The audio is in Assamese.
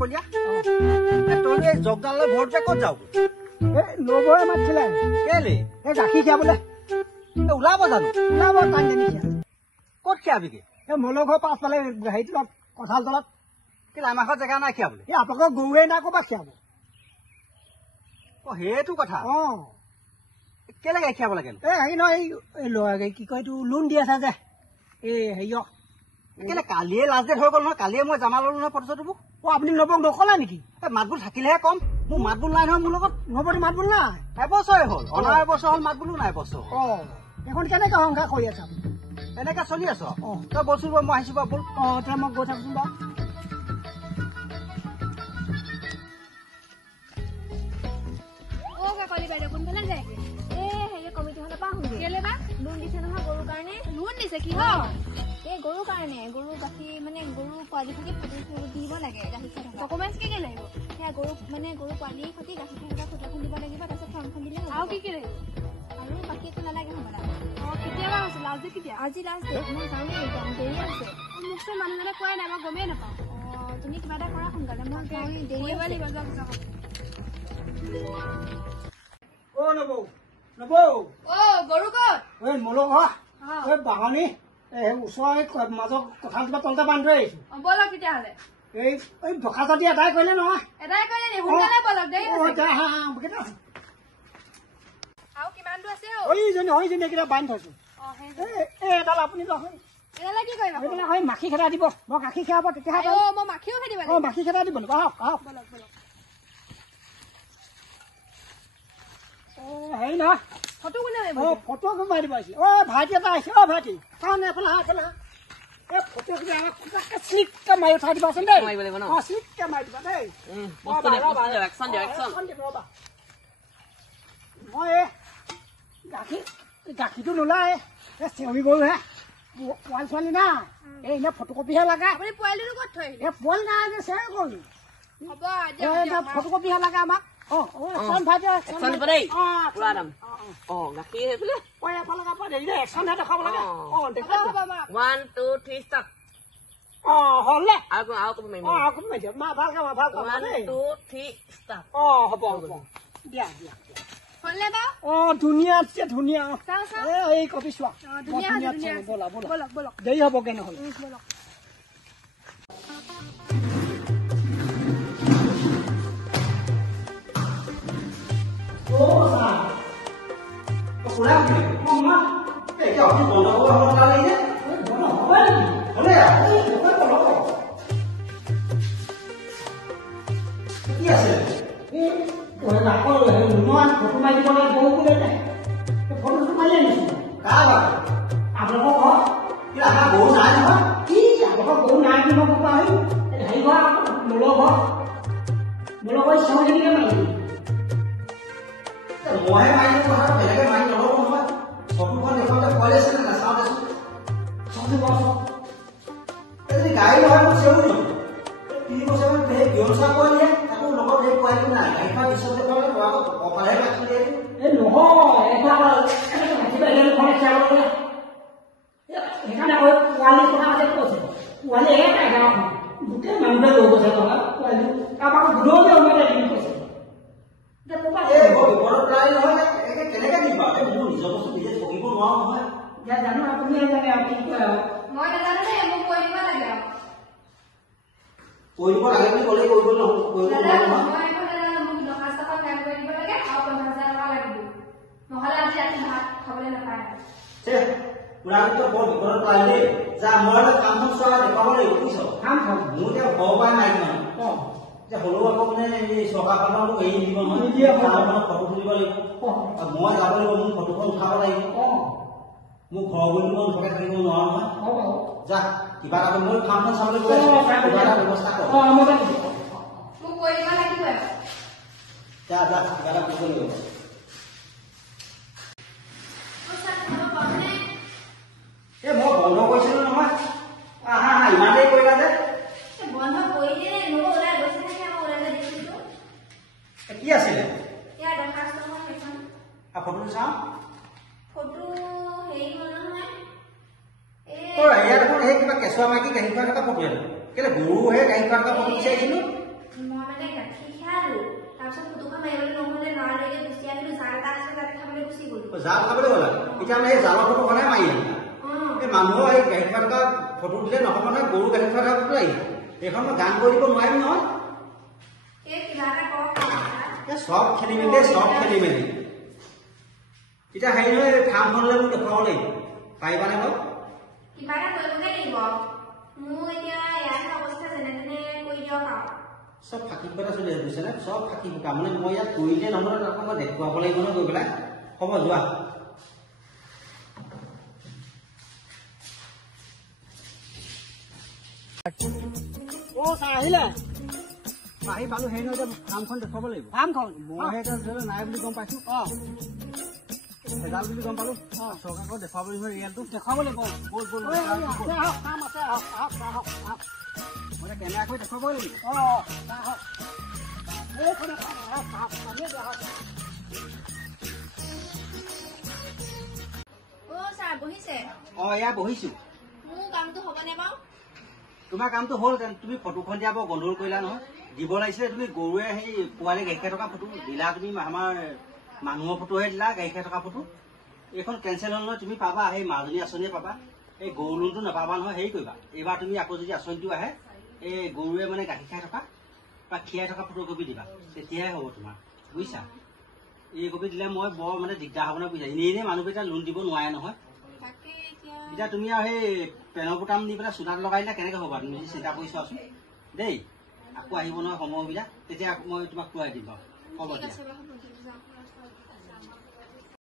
কলিয়া তই এই জগদানলৈ ভৰতে ক'ত যাওঁ নবৌয়ে মাতিছিলে কেলে এই গাখীৰ খীৰাবলৈ ওলাব জানো ওলাব টান জানি ক'ত খীৰাবিগে এই মলৰ ঘৰ পাছফালে হেৰিটো কঁঠাল তলত কেলে আমাৰ ঘৰত জেগা নাই খীৰাবলৈ এই আপোনালোকৰ গৰুৱে নাই ক'ৰবাত খীৰাব সেইটো কথা কেলে গাখীৰ খীৰাব লাগে এই হেৰি নহয় এই ল'ৰা কি কয় এইটো লোন দি আছে যে এই হেৰিয়ক কেলে কালিয়ে লাষ্ট ডেট হৈ গ'ল নহয় কালিয়ে মই জমা ল'লো নহয় ফটোটো আপুনি নবৌক নকলা নেকি এই মাতবোল থাকিলেহে কম মোৰ মাতবোল নাই নহয় মোৰ লগত নবৌৰ মাতবোল নাই এবছৰে হ'ল অনা এবছৰ হ'ল মাতবোলো নাই এবছৰ এখন কেনেকৈ সংসাৰ কৰি আছে এনেকে চলি আছ তই বলচোন বাৰু মই আহিছো বাৰু বল তই মই গৈ থাকোচোন বাৰু গৰুৰ কাৰণে গৰু গাখীৰ মানে গৰু পোৱালি সৈতে ফটো দিব লাগে গাখীৰ ডকুমেণ্টছ কি লাগিব সেয়া গৰু মানে গৰু পোৱালিৰ সৈতে গাখীৰ থকা ফটোখন দিব লাগিব তাৰপিছত ফৰ্মখন দিলে আৰু কি লাগিব আৰু বাকী একো নালাগে হ'ব কেতিয়াবা হৈছে লাষ্ট ডেট কেতিয়া আজি লাষ্ট ডেট মই যাওঁগে একদম দেৰি আছে মোকতো মানুহজনে কোৱাই নাই মই গমেই নাপাওঁ তুমি কিবা এটা কৰা সোনকালে মই দেৰি হ'ব লাগিব নবৌ নবৌ গৰু ক'ত এই মলৰ ঘৰ এই বাগানী ওচৰৰ মাজৰ কঁঠাল জোপা তলতে বান্ধি থৈ আহিছো বলক তেতিয়াহ'লে এই দৰ্খাস্তি এটাই কৰিলে নহয় এটাই কৰিলে নি সোনকালে বলক দেৰি আৰু কিমান দূৰ আছে এইজনী এইকেইটা বান্ধি থৈছো এডাল আপুনি কি কৰিবা মাখি খেদা দিব মই গাখীৰ খীৰাব তেতিয়াহে মই মাখিও খেদিব মাখি খেদা দিব আহক আহক বলক বলক হেৰি নহয় ফটো কোনে ফটো মাৰি দিব আহিছে ভাইটি এটা আহিছে ভাইটি কাৰণ এইফালে এইফালে এই ফটো শ্লিপকে মাৰি উঠাই দিবাচোন দেই শ্লিপকে মাৰি দিবা দেই মই গাখীৰটো নোলায় চেউৰি গৰুহে পোৱালি ছোৱালী না এই এনে ফটোকপিহে লাগে আপুনি পোৱালিটো ক'ত থৈ এই পোৱালি নাই চেউৰি গৰু ফটোকপিহে লাগে আমাক ধুনীয়া ধুনীয়া এই কপি চোৱা দেৰি হবগে নহ'লে ফটো মাৰি দিব লাগে বহু বোলে ফটোটো মাৰি আনিছো আপোনালোকৰ ঘৰ আমাৰ গৰু নাই নহয় কি আপোনালোকৰ গৰু নাই কি মই ক'ব আহিম হেৰি ঘৰ মূলৰ ঘৰ চাওঁ কেনেকৈ মাৰি মইহে মাৰি কথা বেলেগে মাৰি নল'ব নহয় ফটোখন দেখুৱাতে পোৱালি আছে নে নাচাওঁ দেচোন যদি গাড়ী নহয় মোৰ চেউৰি নহয় 3 বছৰ সেই ব্যবসা কৰিলে তাকো লগত সেই পোৱালি নাই গাড়ী খোৱাৰ পিছত দেখুৱালে অপালে ৰাখি দিয়ে এই নহয় এটা সেইকাৰণে পোৱালি কথা কৈছে পোৱালি এটাই গাঁওখন গোটেই মানুহে লৈ গৈছে নহয় পোৱালি কাৰোবাক ঘূৰলৈ উলিয়াই দিম কৈছে বিপদত প্ৰায় নহয় কেনেকে দিবা মোৰ নিজৰ বস্তু নিজে ঠগিব নোৱাৰো নহয় জানো আপুনি জানে কি কয় মই নাজানো দেই মোক কৈ দিব লাগে কৰিব লাগে বুলি ক'লে কৰিব নহয় নহ'লে আজি ৰাতি ভাত খাবলৈ নাপায় পুৰাটো বৰ বিপদত পালে যা মই কামখন চোৱা দেখাব লাগিব বুজিছ মোৰ এতিয়া ঘৰৰ পৰাই নাই মানে হ'লেও আকৌ মানে এই চৰকাৰখনৰ মোক এৰি দিব নহয় ফটো তুলিব লাগিব মই যাব লাগিব মোৰ ফটোখন উঠাব লাগিব মোক ঘৰ বুলি মই থকে থাকিব নোৱাৰো নহয় যা কিবা এটা মই ফাৰ্মখন চাবলৈ গৈ আছো কিবা এটা ব্যৱস্থা কৰ মোক কৈ দিব লাগিব যা কিবা এটা কৰিব লাগিব মই বন্ধ কৰিছিলো নহয় ইমান দেৰি কৰিলা যে বন্ধ কৰিলে ওলাই গৈছে নেকি আমাৰ ওলাই দেখিছো কি আছিলে ইয়াৰ দৰখাস্তখন এখন ফটোটো চাওঁ ফটো হেৰি হ'ল নহয় ইয়াত দেখোন সেই কিবা কেঁচুৱা মাইকী গাড়ী খোৱাৰ এটা ফটো কেলে গৰুহে গাড়ী খোৱাৰ এটা ফটো বিচাৰিছিলো মই মানে গাখীৰ খালো তাৰপিছত ফটোখন মাৰিবলৈ নহ'লে লৰালৰিকে গুচি আহিলো জাল এটা আছে তাত খাবলৈ গুচি গলো জাল খাবলৈ গ'লা এতিয়া মানে এই জালৰ ফটো বনাই মাৰি আহিলা এই মানুহৰ এই গাড়ী খোৱা থকা ফটো দিলে নহ'ব নহয় গৰু গাড়ী খোৱা থকা ফটো আহিব এইখন মই গান কৰি দিব নোৱাৰিম নহয় এই কিবা এটা কওক সব খেলি মেলি এতিয়া হেৰি নহয় ফাৰ্মখনলৈ মোক দেখুৱাব লাগিব পাৰিবানে বাৰু কিবা এটা কৰিবগে লাগিব মোক এতিয়া ইয়াৰ অৱস্থা যেনে তেনে কৰি দিয়ক আৰু সব ফাঁকি ফুটা চলি আছে বুজিছেনে সব ফাঁকি ফুটা মানে মই ইয়াত কৰিলে নহ'লে আকৌ মই দেখুৱাব লাগিব নহয় গৈ পেলাই হ'ব যোৱা ছাৰ আহিলে আহি পালো হেৰি নহয় ফাৰ্মখন দেখুৱাব লাগিব ফাৰ্মখন মই নাই বুলি গম পাইছো ভেজাল বুলি গম পালো চৰকাৰক দেখুৱাব লাগিব ৰিয়েলটো দেখুৱাব লাগিব মই কেমেৰাকৈ দেখুৱাব লাগিব ছাৰ বহিছে এয়া বহিছো মোৰ কামটো হ'বনে বাৰু তোমাৰ কামটো হ'ল তুমি ফটোখন দিয়া বৰ গণ্ডগোল কৰিলা নহয় দিব লাগিছিলে তুমি গৰুৱে সেই পোৱালি গাখীৰ থকা ফটো দিলা তুমি আমাৰ মানুহৰ ফটোহে দিলা গাখীৰ থকা ফটো এইখন কেঞ্চেল হ'ল নহয় তুমি পাবা সেই মাজনী আঁচনিয়ে পাবা এই গৰু লোনটো নাপাবা নহয় হেৰি কৰিবা এইবাৰ তুমি আকৌ যদি আঁচনিটো আহে এই গৰুৱে মানে গাখীৰ খাই থকা বা খীৰাই থকা ফটোকপি দিবা তেতিয়াহে হ'ব তোমাৰ বুজিছা এই কপি দিলে মই বৰ মানে দিগদাৰ হ'ব নহয় বুজিছা এনেই মানুহকেইটা লোন দিব নোৱাৰে নহয় এতিয়া তুমি আৰু সেই পেনৰ বুটাম দি পেলাই চোলাত লগাই দিলে কেনেকৈ হ'ব তুমি নিজে চিন্তা কৰি চোৱাচোন দেই আকৌ আহিব নহয় সময় সুবিধা তেতিয়া মই তোমাক খুৱাই দিম বাৰু হ'ব দিয়া